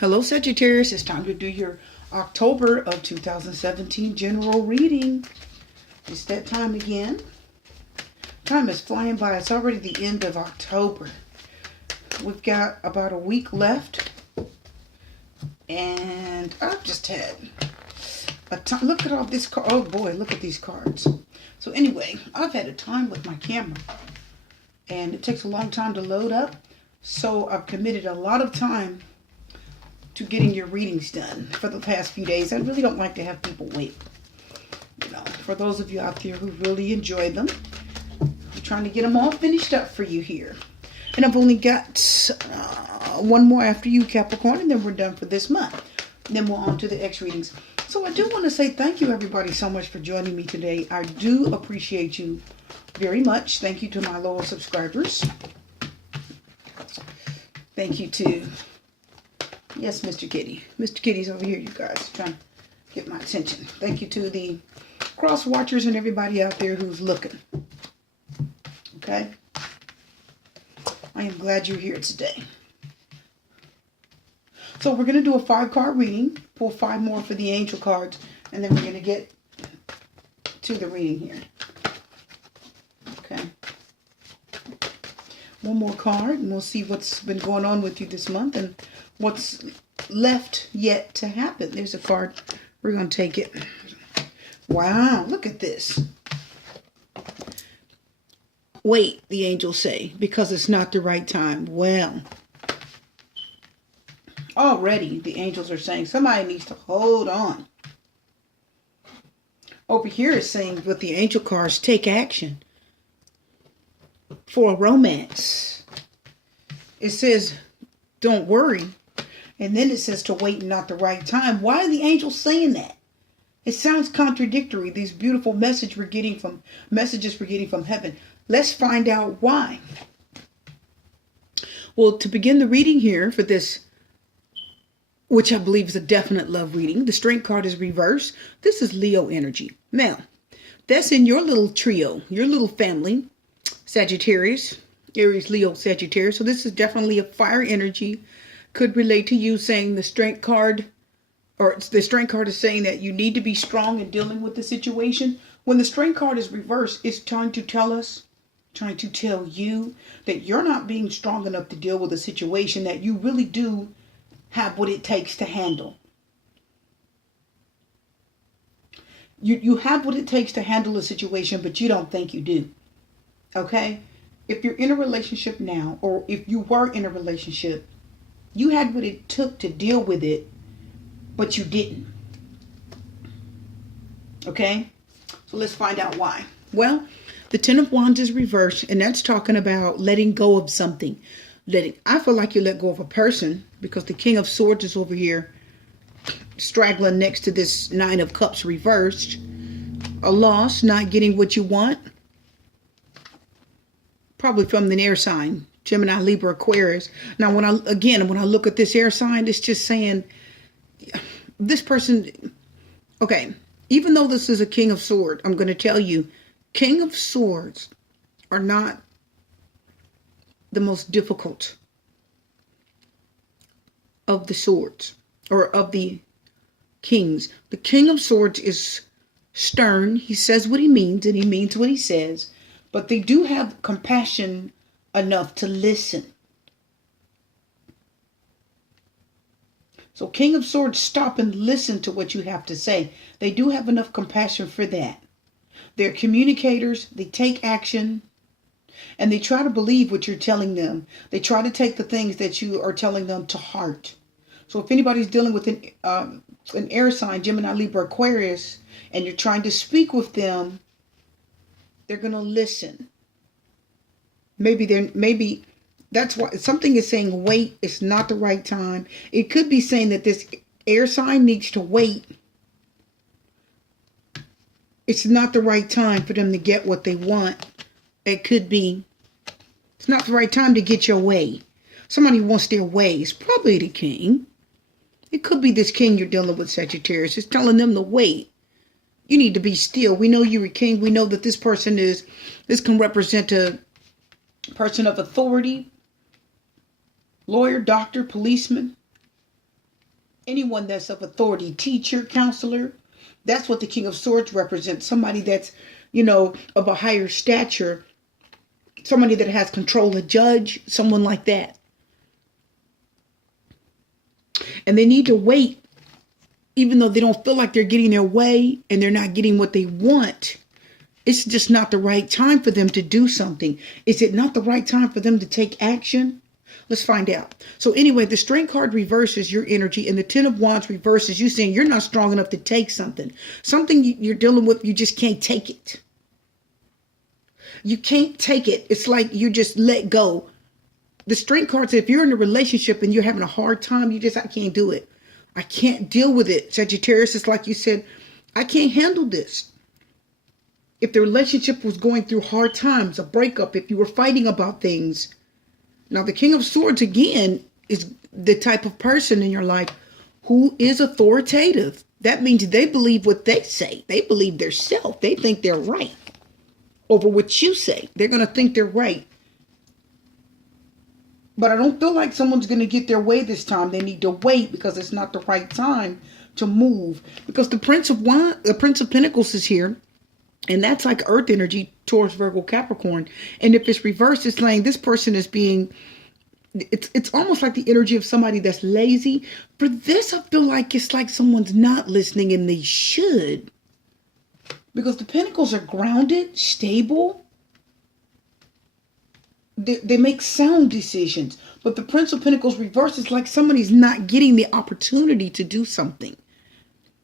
Hello, Sagittarius. It's time to do your October of 2017 general reading. It's that time again. Time is flying by. It's already the end of October. We've got about a week left. And I've just had a time. Look at all this card. Oh boy, look at these cards. So anyway, I've had a time with my camera. And it takes a long time to load up. So I've committed a lot of time to getting your readings done for the past few days. I really don't like to have people wait. For those of you out there who really enjoy them, I'm trying to get them all finished up for you here. And I've only got one more after you, Capricorn, and then we're done for this month. And then we're on to the X readings. So I do want to say thank you, everybody, so much for joining me today. I do appreciate you very much. Thank you to my loyal subscribers. Thank you to... Yes, Mr. Kitty. Mr. Kitty's over here, you guys, trying to get my attention. Thank you to the cross watchers and everybody out there who's looking. Okay? I am glad you're here today. So we're going to do a 5-card reading. Pull 5 more for the angel cards. And then we're going to get to the reading here. Okay? One more card, and we'll see what's been going on with you this month and what's left yet to happen. There's a card. We're going to take it. Wow, look at this. Wait, the angels say, because it's not the right time. Well, already the angels are saying somebody needs to hold on. Over here is saying with the angel cards, take action for a romance. It says, don't worry. And then it says to wait and not the right time. Why are the angels saying that? It sounds contradictory. These beautiful messages we're getting from heaven. Let's find out why. Well, to begin the reading here for this, which I believe is a definite love reading, the Strength card is reversed. This is Leo energy. Now, that's in your little trio, your little family, Sagittarius, Aries, Leo, Sagittarius. So this is definitely a fire energy. Could relate to you, saying the Strength card, or the Strength card is saying that you need to be strong in dealing with the situation. When the Strength card is reversed, it's trying to tell you that you're not being strong enough to deal with a situation that you really do have what it takes to handle. You have what it takes to handle a situation, but you don't think you do. Okay? If you're in a relationship now, or if you were in a relationship, you had what it took to deal with it, but you didn't. Okay? So let's find out why. Well, the Ten of Wands is reversed, and that's talking about letting go of something. I feel like you let go of a person, because the King of Swords is over here straggling next to this Nine of Cups reversed. A loss, not getting what you want. Probably from the air sign, Gemini, Libra, Aquarius. Now, when I look at this air sign, it's just saying this person, okay, even though this is a King of Swords, I'm going to tell you, King of Swords are not the most difficult of the swords, or of the kings. The King of Swords is stern. He says what he means, and he means what he says. But they do have compassion enough to listen. So King of Swords, stop and listen to what you have to say. They do have enough compassion for that. They're communicators. They take action. And they try to believe what you're telling them. They try to take the things that you are telling them to heart. So if anybody's dealing with an air sign, Gemini, Libra, Aquarius, and you're trying to speak with them, they're going to listen. Maybe that's why something is saying wait, it's not the right time. It could be saying that this air sign needs to wait. It's not the right time for them to get what they want. It could be it's not the right time to get your way. Somebody wants their way. It's probably the king. It could be this king you're dealing with, Sagittarius. It's telling them to wait. You need to be still. We know you're a king. We know that this can represent a person of authority, lawyer, doctor, policeman. anyone that's of authority, teacher, counselor. That's what the King of Swords represents. Somebody that's, of a higher stature, somebody that has control, a judge, someone like that. And they need to wait, even though they don't feel like they're getting their way and they're not getting what they want. It's just not the right time for them to do something. Is it not the right time for them to take action? Let's find out. So anyway, the Strength card reverses your energy, and the Ten of Wands reverses you saying you're not strong enough to take something. Something you're dealing with, you just can't take it. You can't take it. It's like you just let go. The Strength card says if you're in a relationship and you're having a hard time, I can't do it. I can't deal with it. Sagittarius, it's like you said, I can't handle this. If the relationship was going through hard times, a breakup, if you were fighting about things. Now, the King of Swords, again, is the type of person in your life who is authoritative. That means they believe what they say. They believe their self. They think they're right over what you say. They're going to think they're right. But I don't feel like someone's going to get their way this time. They need to wait because it's not the right time to move. Because the Prince of Pentacles is here. And that's like earth energy, Taurus, Virgo, Capricorn. And if it's reversed, it's saying this person is being, it's almost like the energy of somebody that's lazy. For this, I feel like it's like someone's not listening and they should. Because the Pentacles are grounded, stable. They make sound decisions. But the Prince of Pentacles reversed is like somebody's not getting the opportunity to do something.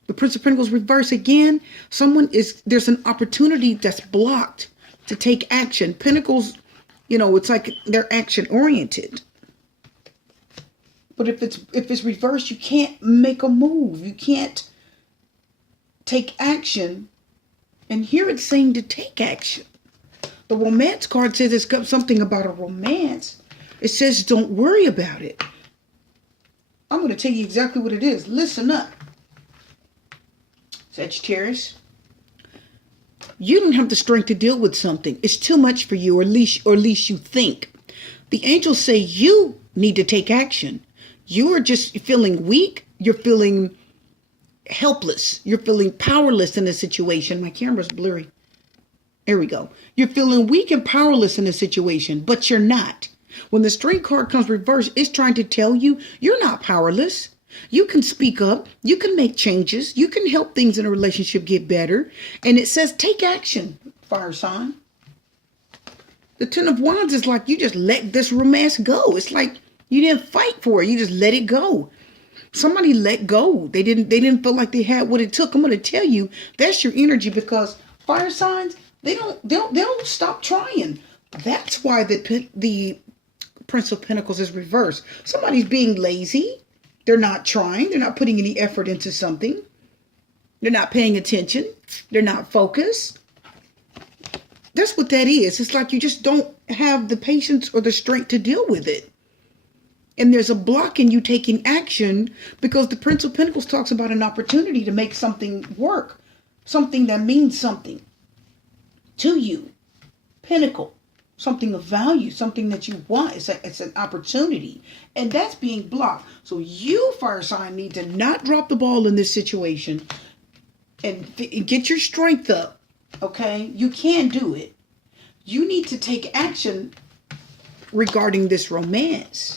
The Prince of Pentacles reverse again. There's an opportunity that's blocked to take action. Pentacles, it's like they're action oriented. But if it's reversed, you can't make a move. You can't take action. And here it's saying to take action. The Romance card says it's got something about a romance. It says don't worry about it. I'm going to tell you exactly what it is. Listen up. Sagittarius, you don't have the strength to deal with something. It's too much for you, or at least you think. The angels say you need to take action. You are just feeling weak. You're feeling helpless. You're feeling powerless in a situation. My camera's blurry. There we go. You're feeling weak and powerless in a situation, but you're not. When the Strength card comes reversed, it's trying to tell you you're not powerless. You can speak up. You can make changes. You can help things in a relationship get better. And it says take action, fire sign. The Ten of Wands is like you just let this romance go. It's like you didn't fight for it. You just let it go. Somebody let go. They didn't feel like they had what it took. I'm going to tell you that's your energy, because fire signs, they don't stop trying. That's why the Prince of Pentacles is reversed. Somebody's being lazy. They're not trying. They're not putting any effort into something. They're not paying attention. They're not focused. That's what that is. It's like you just don't have the patience or the strength to deal with it. And there's a block in you taking action, because the Prince of Pentacles talks about an opportunity to make something work. Something that means something to you. Pentacle. Something of value, something that you want. It's an opportunity. And that's being blocked. So you, fire sign, need to not drop the ball in this situation and get your strength up. Okay? You can do it. You need to take action regarding this romance.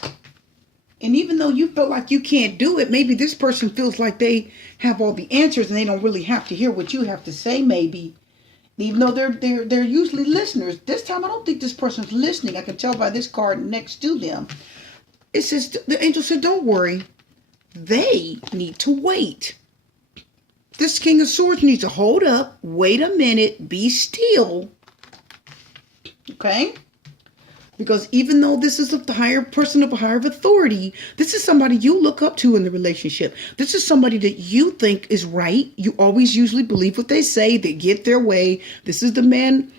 And even though you feel like you can't do it, maybe this person feels like they have all the answers and they don't really have to hear what you have to say, maybe. Even though they're usually listeners. This time I don't think this person's listening. I can tell by this card next to them. It says, the angel said, don't worry. They need to wait. This King of Swords needs to hold up, wait a minute, be still. Okay? Because even though this is the higher person of a higher authority, this is somebody you look up to in the relationship. This is somebody that you think is right. You always usually believe what they say. They get their way. This is the man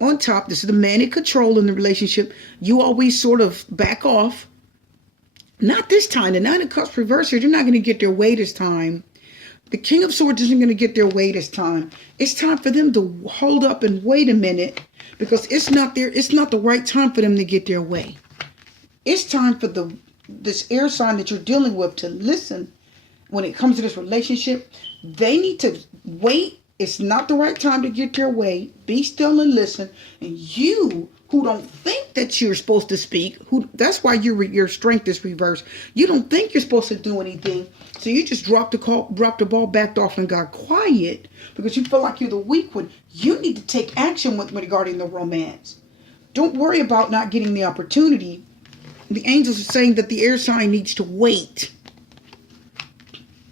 on top. This is the man in control in the relationship. You always sort of back off. Not this time. The Nine of Cups reverse here. They're not going to get their way this time. The King of Swords isn't going to get their way this time. It's time for them to hold up and wait a minute. Because it's not the right time for them to get their way. It's time for this air sign that you're dealing with to listen when it comes to this relationship, they need to wait. It's not the right time to get their way. Be still and listen. And you who don't think that you're supposed to speak, that's why your strength is reversed. You don't think you're supposed to do anything. So you just dropped the ball, backed off, and got quiet because you feel like you're the weak one. You need to take action regarding the romance. Don't worry about not getting the opportunity. The angels are saying that the air sign needs to wait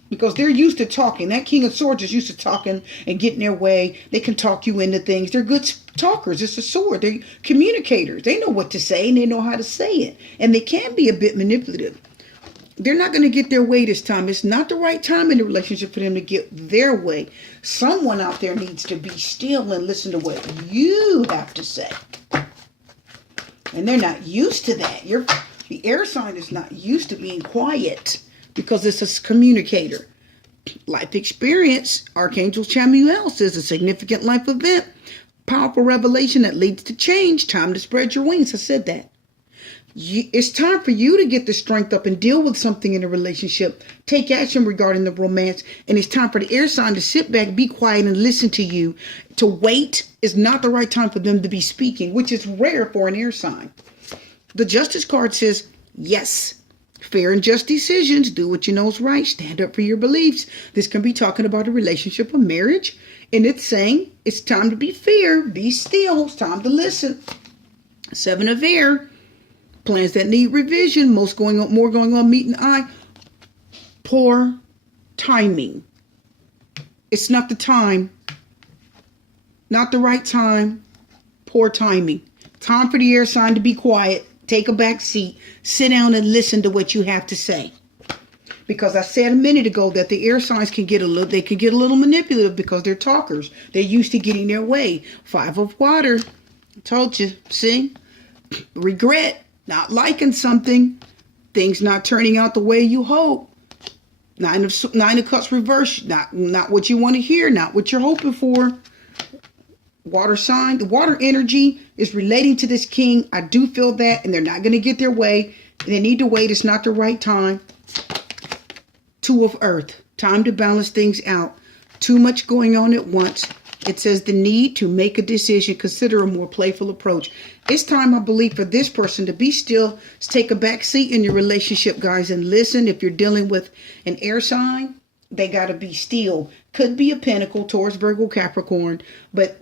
because they're used to talking. That King of Swords is used to talking and getting their way. They can talk you into things. They're good talkers. It's a sword. They're communicators. They know what to say and they know how to say it. And they can be a bit manipulative. They're not going to get their way this time. It's not the right time in the relationship for them to get their way. Someone out there needs to be still and listen to what you have to say. And they're not used to that. The air sign is not used to being quiet because it's a communicator. Life experience, Archangel Chamuel says a significant life event, powerful revelation that leads to change, time to spread your wings. I said that. It's time for you to get the strength up and deal with something in a relationship. Take action regarding the romance. And it's time for the air sign to sit back, be quiet, and listen to you. To wait is not the right time for them to be speaking, which is rare for an air sign. The Justice card says, yes, fair and just decisions. Do what you know is right. Stand up for your beliefs. This can be talking about a relationship or marriage. And it's saying it's time to be fair. Be still. It's time to listen. Seven of Air. Plans that need revision. More going on meeting eye. Poor timing. It's not the time. Not the right time. Poor timing. Time for the air sign to be quiet. Take a back seat. Sit down and listen to what you have to say. Because I said a minute ago that the air signs can get a little manipulative because they're talkers. They're used to getting their way. Five of Water. I told you. See? Regret. Not liking something. Things not turning out the way you hope. Nine of Cups reverse. Not what you want to hear. Not what you're hoping for. Water sign. The water energy is relating to this king. I do feel that. And they're not going to get their way. They need to wait. It's not the right time. Two of Earth. Time to balance things out. Too much going on at once. It says the need to make a decision. Consider a more playful approach. It's time, I believe, for this person to be still. Take a back seat in your relationship, guys, and listen. If you're dealing with an air sign, they got to be still. Could be a Pentacle, Taurus, Virgo, Capricorn, but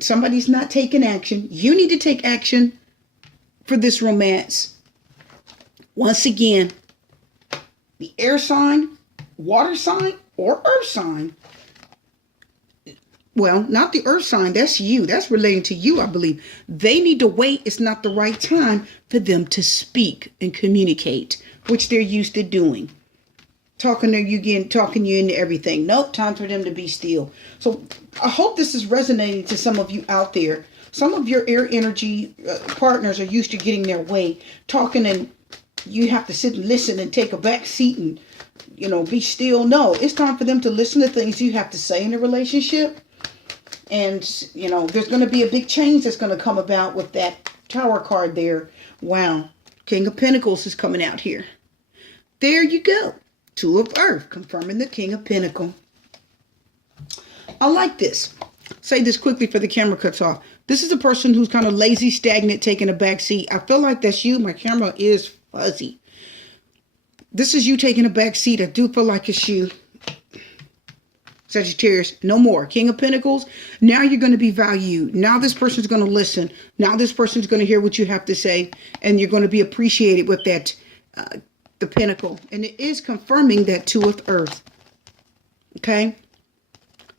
somebody's not taking action. You need to take action for this romance. Once again, the air sign, water sign, or earth sign. Well, not the earth sign. That's you. That's relating to you, I believe. They need to wait. It's not the right time for them to speak and communicate, which they're used to doing. Talking you into everything. Nope, time for them to be still. So I hope this is resonating to some of you out there. Some of your air energy partners are used to getting their way, talking, and you have to sit and listen and take a back seat and, be still. No, it's time for them to listen to things you have to say in a relationship. And, there's going to be a big change that's going to come about with that Tower card there. Wow. King of Pentacles is coming out here. There you go. Two of Earth, confirming the King of Pentacles. I like this. Say this quickly for the camera cuts off. This is a person who's kind of lazy, stagnant, taking a back seat. I feel like that's you. My camera is fuzzy. This is you taking a back seat. I do feel like it's you. Sagittarius, no more. King of Pentacles, now you're going to be valued. Now this person's going to listen. Now this person's going to hear what you have to say. And you're going to be appreciated with that, the Pentacle. And it is confirming that Two of Earth. Okay?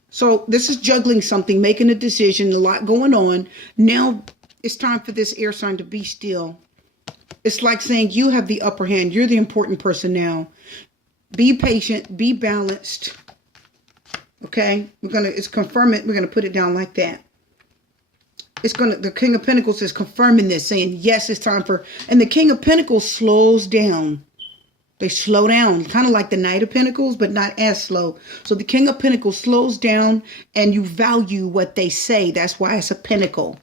So this is juggling something, making a decision, a lot going on. Now it's time for this air sign to be still. It's like saying you have the upper hand. You're the important person now. Be patient. Be balanced. Okay, it's confirming. We're gonna put it down like that. The King of Pentacles is confirming this, saying yes, it's time for. And the King of Pentacles slows down. They slow down, kind of like the Knight of Pentacles, but not as slow. So the King of Pentacles slows down, and you value what they say. That's why it's a pentacle.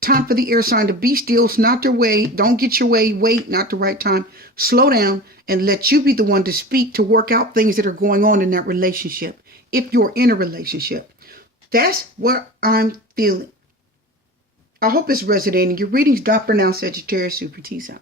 Time for the air sign to be still. It's not their way. Don't get your way. Wait, not the right time. Slow down and let you be the one to speak, to work out things that are going on in that relationship. If you're in a relationship. That's what I'm feeling. I hope it's resonating. Your reading's not pronounced Sagittarius. Super T's out.